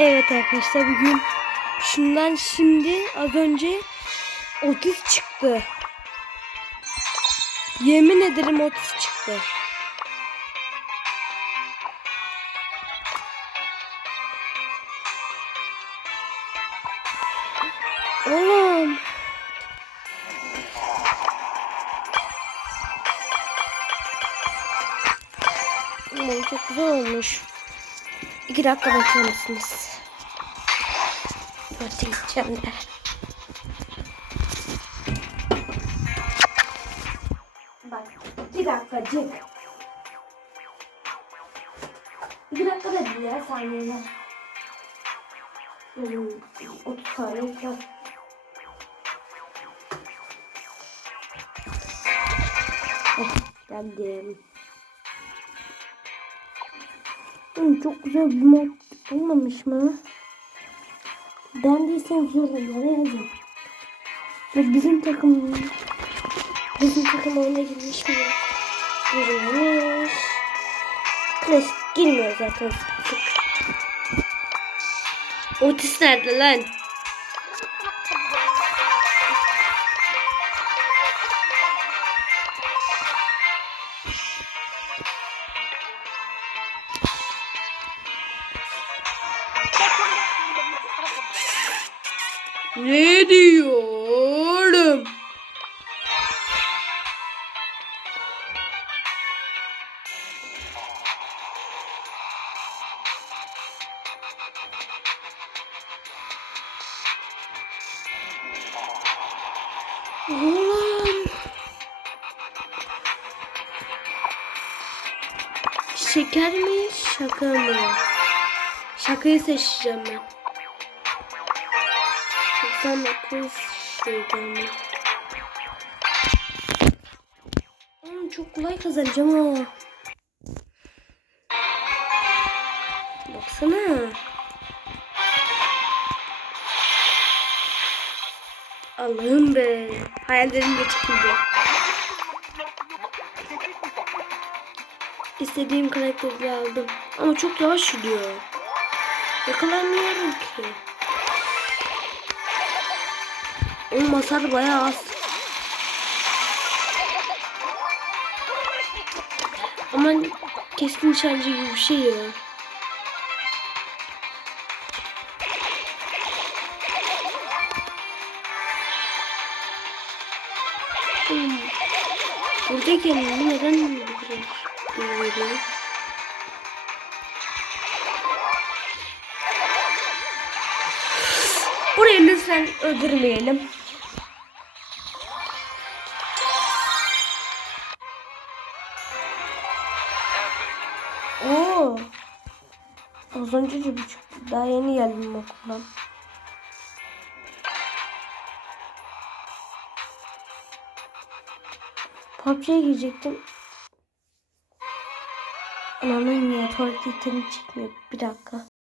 Evet arkadaşlar bugün şundan şimdi az önce 30 çıktı. Yemin ederim 30 çıktı. Oğlum. Oğlum çok güzel olmuş. İki dakika bekler misiniz? Tuvalete gideceğim de. Bak iki. İki dakika da değil ya saniyeler. Hmm, 30 saniye falan. Oh, geldim. Çok güzel bir mod olmamış mı? Beğendiyseniz yorumlara yazın. Ve bizim takım bizim takım oyuna girmiş mi? Girmiş. Klasik girmiyor zaten. Otis nerede lan? Ne diyorum? Oğlum. Şeker mi şaka mı? Şakayı seçeceğim ben. 89 şeyden mi? Hmm, çok kolay kazanacağım ha. Baksana. Allah'ım be. Hayallerim geçildi. İstediğim karakteri aldım. Ama çok yavaş yürüyor. Yakalamıyorum ki. Onun hasarı bayağı az. Ama keskin nişancı gibi bir şey ya. Hmm. Buradayken bu neden böyle veriyor? Lütfen öldürmeyelim. Oo. Az önce bir çıktı. Daha yeni geldim okuldan. PUBG'ye girecektim. Ananın ya tuvalet yeteneği çıkmıyor. Bir dakika.